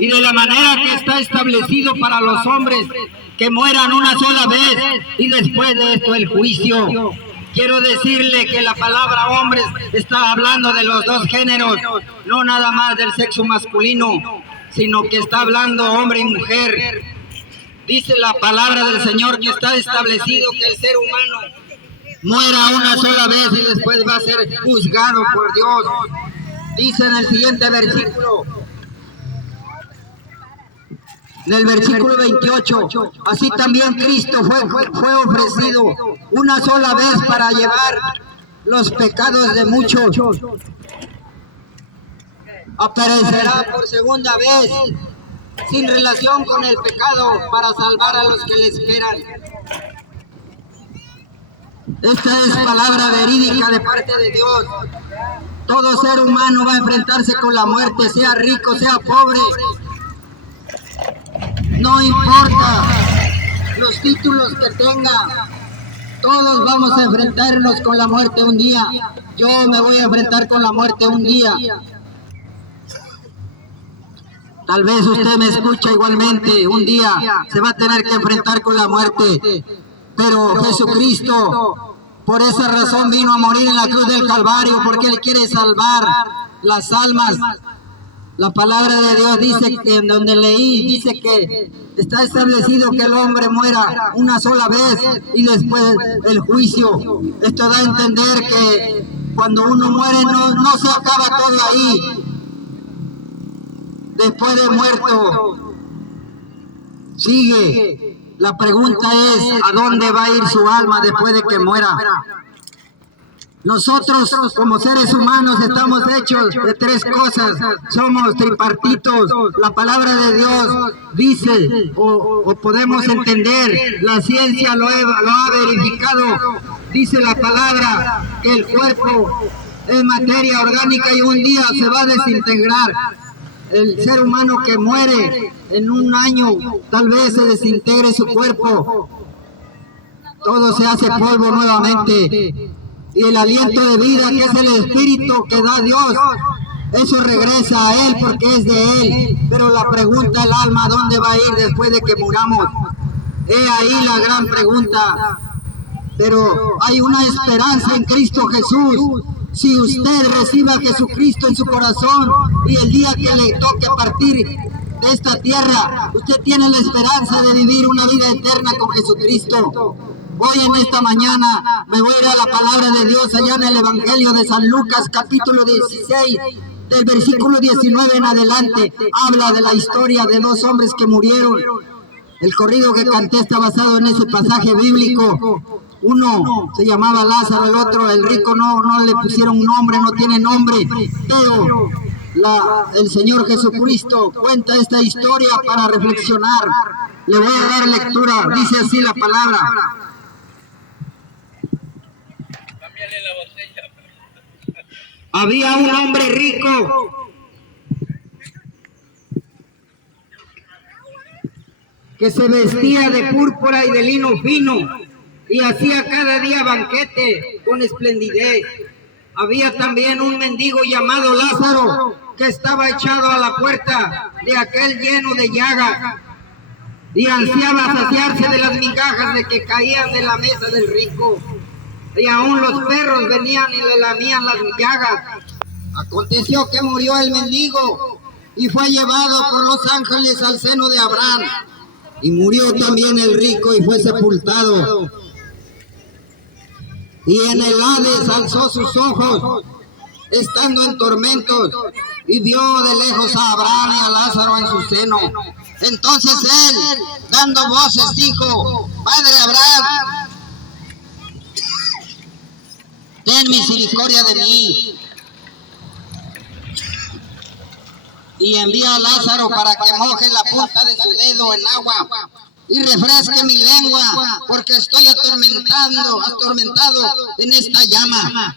y de la manera que está establecido para los hombres que mueran una sola vez y después de esto el juicio. Quiero decirle que la palabra hombres está hablando de los dos géneros, no nada más del sexo masculino, sino que está hablando hombre y mujer. Dice la palabra del Señor que está establecido que el ser humano muera una sola vez y después va a ser juzgado por Dios. Dice en el siguiente versículo, en el versículo 28, así también Cristo fue ofrecido una sola vez para llevar los pecados de muchos. Aparecerá por segunda vez sin relación con el pecado para salvar a los que le esperan. Esta es palabra verídica de parte de Dios. Todo ser humano va a enfrentarse con la muerte, sea rico, sea pobre. No importa los títulos que tenga, todos vamos a enfrentarnos con la muerte un día. Yo me voy a enfrentar con la muerte un día. Tal vez usted me escucha igualmente, un día se va a tener que enfrentar con la muerte. Pero Jesucristo, por esa razón vino a morir en la cruz del Calvario, porque Él quiere salvar las almas. La palabra de Dios dice que, en donde leí, dice que está establecido que el hombre muera una sola vez y después el juicio. Esto da a entender que cuando uno muere no se acaba todo ahí. Después de muerto, sigue. La pregunta es, ¿a dónde va a ir su alma después de que muera? Nosotros como seres humanos estamos hechos de tres cosas, somos tripartitos. La palabra de Dios dice, o podemos entender, la ciencia lo ha verificado, dice la palabra que el cuerpo es materia orgánica y un día se va a desintegrar. El ser humano que muere en un año, tal vez se desintegre su cuerpo, todo se hace polvo nuevamente. Y el aliento de vida, que es el espíritu que da Dios, eso regresa a Él porque es de Él. Pero la pregunta del alma, ¿dónde va a ir después de que muramos? He ahí la gran pregunta. Pero hay una esperanza en Cristo Jesús. Si usted recibe a Jesucristo en su corazón y el día que le toque partir de esta tierra, usted tiene la esperanza de vivir una vida eterna con Jesucristo. Hoy en esta mañana me voy a ir a la palabra de Dios allá en el Evangelio de San Lucas, capítulo 16, del versículo 19 en adelante. Habla de la historia de dos hombres que murieron. El corrido que canté está basado en ese pasaje bíblico. Uno se llamaba Lázaro, el otro, el rico, no le pusieron un nombre, no tiene nombre. Pero el Señor Jesucristo cuenta esta historia para reflexionar. Le voy a dar lectura, dice así la palabra. Había un hombre rico que se vestía de púrpura y de lino fino y hacía cada día banquete con esplendidez. Había también un mendigo llamado Lázaro que estaba echado a la puerta de aquel lleno de llagas y ansiaba saciarse de las migajas de que caían de la mesa del rico. Y aún los perros venían y le lamían las llagas. Aconteció que murió el mendigo y fue llevado por los ángeles al seno de Abraham. Y murió también el rico y fue sepultado. Y en el Hades alzó sus ojos, estando en tormentos, y vio de lejos a Abraham y a Lázaro en su seno. Entonces él, dando voces, dijo: Padre Abraham, ten misericordia de mí, y envía a Lázaro para que moje la punta de su dedo en agua y refresque mi lengua, porque estoy atormentado en esta llama.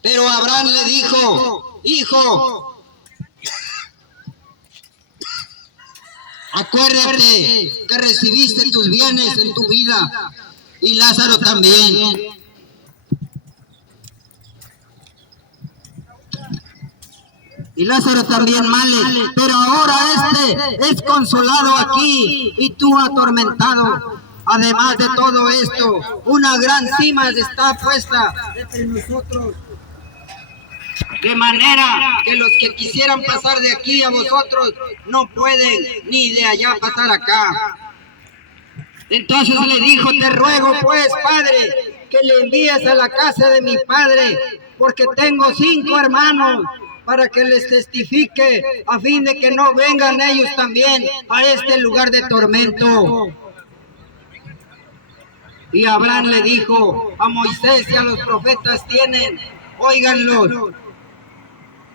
Pero Abraham le dijo: Hijo, acuérdate que recibiste tus bienes en tu vida, y Lázaro también. y Lázaro también males, pero ahora este es consolado aquí y tú atormentado. Además de todo esto, una gran cima está puesta entre nosotros, de manera que los que quisieran pasar de aquí a vosotros no pueden, ni de allá pasar acá. Entonces le dijo, te ruego pues, Padre, que le envíes a la casa de mi padre, porque tengo 5 hermanos, para que les testifique, a fin de que no vengan ellos también a este lugar de tormento. Y Abraham le dijo, a Moisés y a los profetas tienen, óiganlos.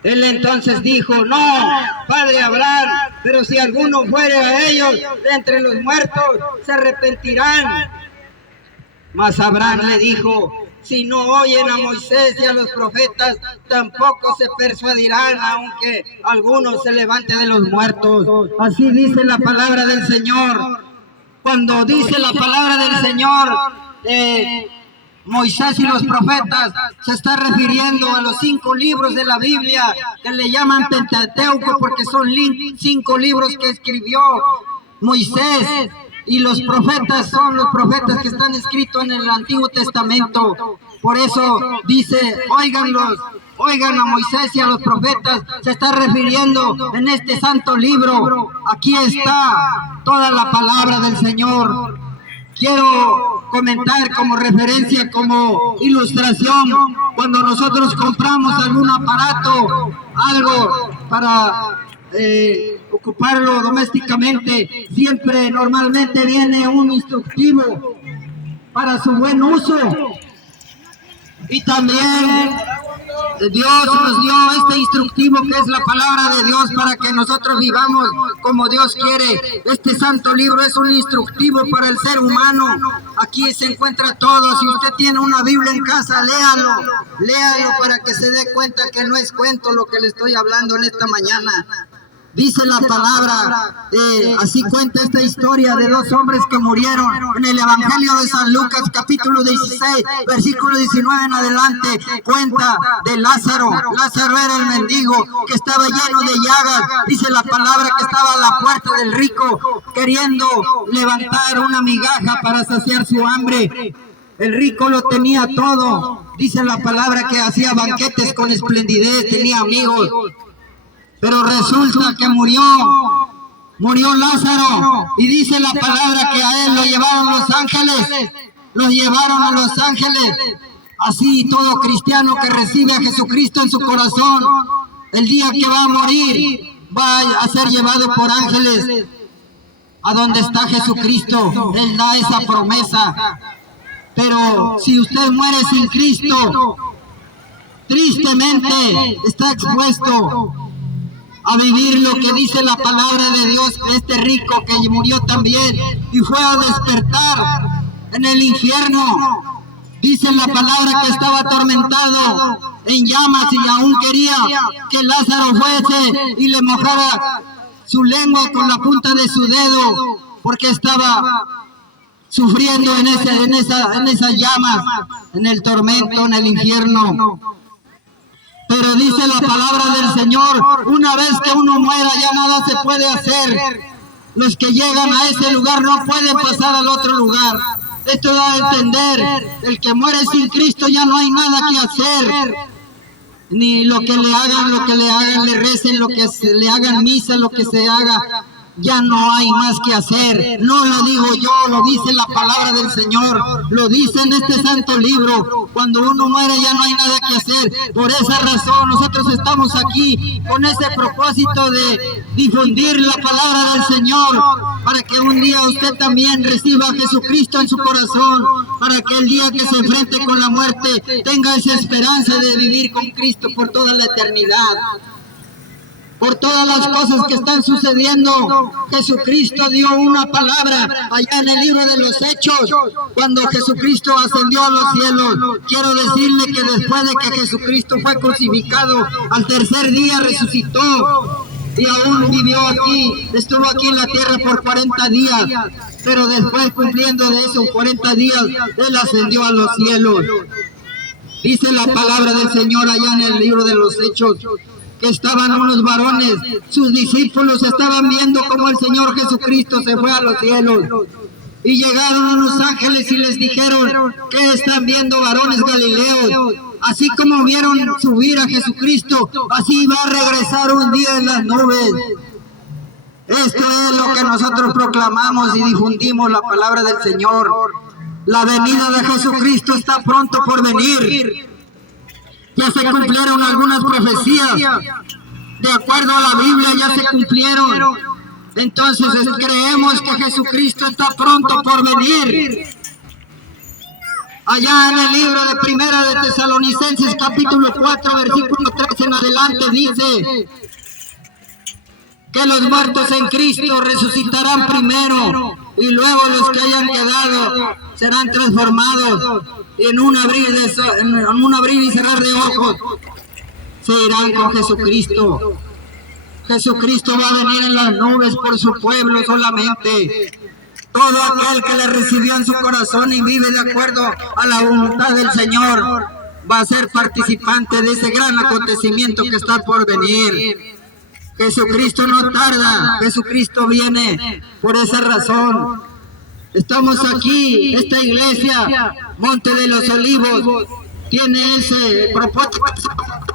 Él entonces dijo, no, padre Abraham, pero si alguno fuere a ellos de entre los muertos, se arrepentirán. Mas Abraham le dijo, si no oyen a Moisés y a los profetas, tampoco se persuadirán, aunque alguno se levante de los muertos. Así dice la palabra del Señor. Cuando dice la palabra del Señor, Moisés y los profetas, se está refiriendo a los 5 libros de la Biblia, que le llaman Pentateuco, porque son 5 libros que escribió Moisés, y los profetas son los profetas que están escritos en el Antiguo Testamento. Por eso dice, óiganlos, oigan a Moisés y a los profetas, se está refiriendo en este santo libro. Aquí está toda la palabra del Señor. Quiero comentar como referencia, como ilustración, cuando nosotros compramos algún aparato, algo para ocuparlo domésticamente, siempre normalmente viene un instructivo para su buen uso. Y también Dios nos dio este instructivo que es la palabra de Dios para que nosotros vivamos como Dios quiere. Este santo libro es un instructivo para el ser humano. Aquí se encuentra todo. Si usted tiene una Biblia en casa, léalo para que se dé cuenta que no es cuento lo que le estoy hablando en esta mañana. Dice la palabra, así cuenta esta historia de 2 hombres que murieron en el Evangelio de San Lucas, capítulo 16, versículo 19 en adelante. Cuenta de Lázaro. Lázaro era el mendigo que estaba lleno de llagas. Dice la palabra que estaba a la puerta del rico, queriendo levantar una migaja para saciar su hambre. El rico lo tenía todo. Dice la palabra que hacía banquetes con esplendidez, tenía amigos. Pero resulta que murió Lázaro, y dice la palabra que a él lo llevaron los ángeles, Así todo cristiano que recibe a Jesucristo en su corazón, el día que va a morir, va a ser llevado por ángeles a donde está Jesucristo. Él da esa promesa. Pero si usted muere sin Cristo, tristemente está expuesto a vivir lo que dice la palabra de Dios, de este rico que murió también y fue a despertar en el infierno. Dice la palabra que estaba atormentado en llamas y aún quería que Lázaro fuese y le mojara su lengua con la punta de su dedo, porque estaba sufriendo en esas llamas, en el tormento, en el infierno. Pero dice la palabra del Señor, una vez que uno muera ya nada se puede hacer. Los que llegan a ese lugar no pueden pasar al otro lugar. Esto da a entender, el que muere sin Cristo ya no hay nada que hacer. Ni lo que le hagan, le recen, lo que le hagan misa, lo que se haga, ya no hay más que hacer. No lo digo yo, lo dice la palabra del Señor, lo dice en este santo libro. Cuando uno muere ya no hay nada que hacer. Por esa razón nosotros estamos aquí con ese propósito de difundir la palabra del Señor, para que un día usted también reciba a Jesucristo en su corazón, para que el día que se enfrente con la muerte tenga esa esperanza de vivir con Cristo por toda la eternidad. Por todas las cosas que están sucediendo, Jesucristo dio una palabra allá en el libro de los Hechos, cuando Jesucristo ascendió a los cielos. Quiero decirle que después de que Jesucristo fue crucificado, al tercer día resucitó y aún vivió aquí, estuvo aquí en la tierra por 40 días, pero después, cumpliendo de esos 40 días, Él ascendió a los cielos. Dice la palabra del Señor allá en el libro de los Hechos, que estaban unos varones, sus discípulos estaban viendo cómo el Señor Jesucristo se fue a los cielos. Y llegaron unos ángeles y les dijeron, ¿qué están viendo, varones galileos? Así como vieron subir a Jesucristo, así va a regresar un día en las nubes. Esto es lo que nosotros proclamamos y difundimos, la palabra del Señor. La venida de Jesucristo está pronto por venir. Ya se cumplieron algunas profecías. De acuerdo a la Biblia ya se cumplieron. Entonces creemos que Jesucristo está pronto por venir. Allá en el libro de Primera de Tesalonicenses, capítulo 4, versículo 13 en adelante, dice que los muertos en Cristo resucitarán primero, y luego los que hayan quedado serán transformados en un abrir y cerrar de ojos. Se irán con Jesucristo. Jesucristo va a venir en las nubes por su pueblo solamente. Todo aquel que le recibió en su corazón y vive de acuerdo a la voluntad del Señor va a ser participante de ese gran acontecimiento que está por venir. Jesucristo no tarda, Jesucristo viene. Por esa razón estamos aquí. Esta iglesia, Monte de los Olivos, tiene ese propósito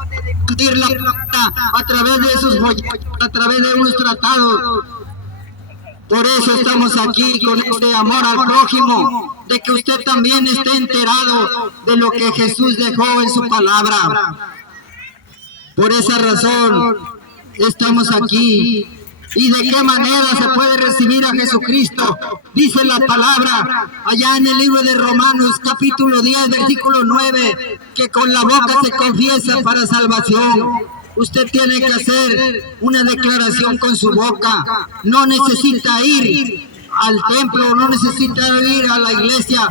de difundir la palabra a través de esos folletos, a través de unos tratados. Por eso estamos aquí, con este amor al prójimo, de que usted también esté enterado de lo que Jesús dejó en su palabra. Por esa razón estamos aquí. ¿Y de qué manera se puede recibir a Jesucristo? Dice la palabra allá en el libro de Romanos, capítulo 10, versículo 9, que con la boca se confiesa para salvación. Usted tiene que hacer una declaración con su boca. No necesita ir al templo, no necesita ir a la iglesia.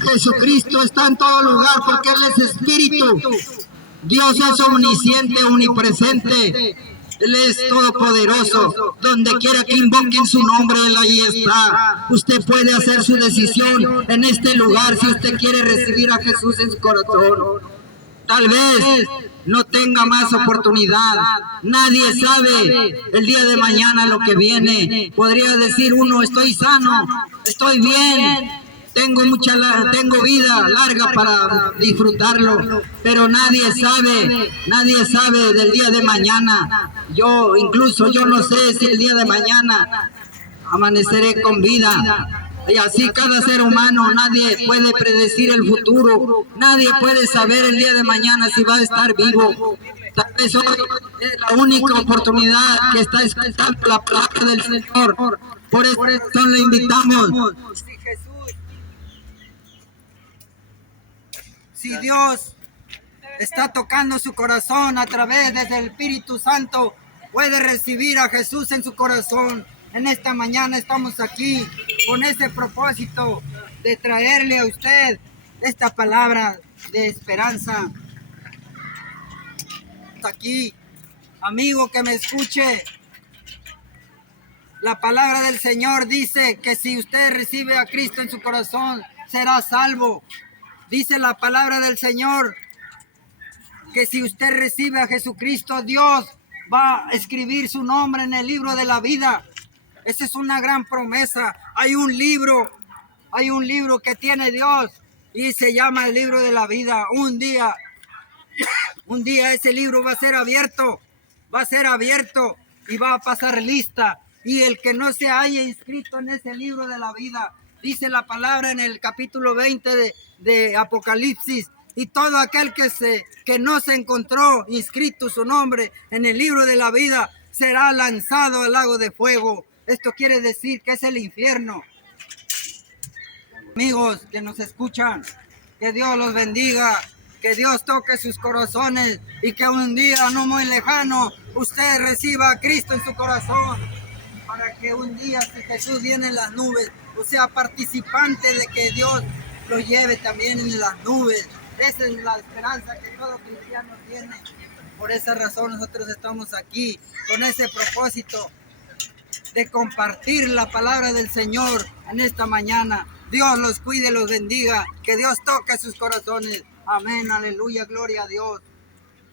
Jesucristo está en todo lugar porque Él es Espíritu. Dios es omnisciente, omnipresente. Él es todopoderoso. Donde quiera que invoquen su nombre, Él ahí está. Usted puede hacer su decisión en este lugar si usted quiere recibir a Jesús en su corazón. Tal vez no tenga más oportunidad. Nadie sabe el día de mañana lo que viene. Podría decir uno, estoy sano, estoy bien, tengo vida larga para disfrutarlo, pero nadie sabe del día de mañana. Yo no sé si el día de mañana amaneceré con vida. Y así cada ser humano, nadie puede predecir el futuro, nadie puede saber el día de mañana si va a estar vivo. Tal vez hoy es la única oportunidad que está escuchando la palabra del Señor. Por eso le invitamos. Si Dios está tocando su corazón a través del Espíritu Santo, puede recibir a Jesús en su corazón. En esta mañana estamos aquí con ese propósito de traerle a usted esta palabra de esperanza. Aquí, amigo que me escuche, la palabra del Señor dice que si usted recibe a Cristo en su corazón, será salvo. Dice la palabra del Señor que si usted recibe a Jesucristo, Dios va a escribir su nombre en el libro de la vida. Esa es una gran promesa. Hay un libro que tiene Dios y se llama el libro de la vida. Un día ese libro va a ser abierto y va a pasar lista. Y el que no se haya inscrito en ese libro de la vida, dice la palabra en el capítulo 20 de Apocalipsis, y todo aquel que no se encontró inscrito su nombre en el libro de la vida será lanzado al lago de fuego. Esto quiere decir que es el infierno. Amigos que nos escuchan, que Dios los bendiga, que Dios toque sus corazones y que un día no muy lejano usted reciba a Cristo en su corazón, para que un día, si Jesús viene en las nubes, o sea participante de que Dios lo lleve también en las nubes. Esa es la esperanza que todo cristiano tiene. Por esa razón nosotros estamos aquí con ese propósito de compartir la palabra del Señor en esta mañana. Dios los cuide, los bendiga, que Dios toque sus corazones. Amén, aleluya, gloria a Dios.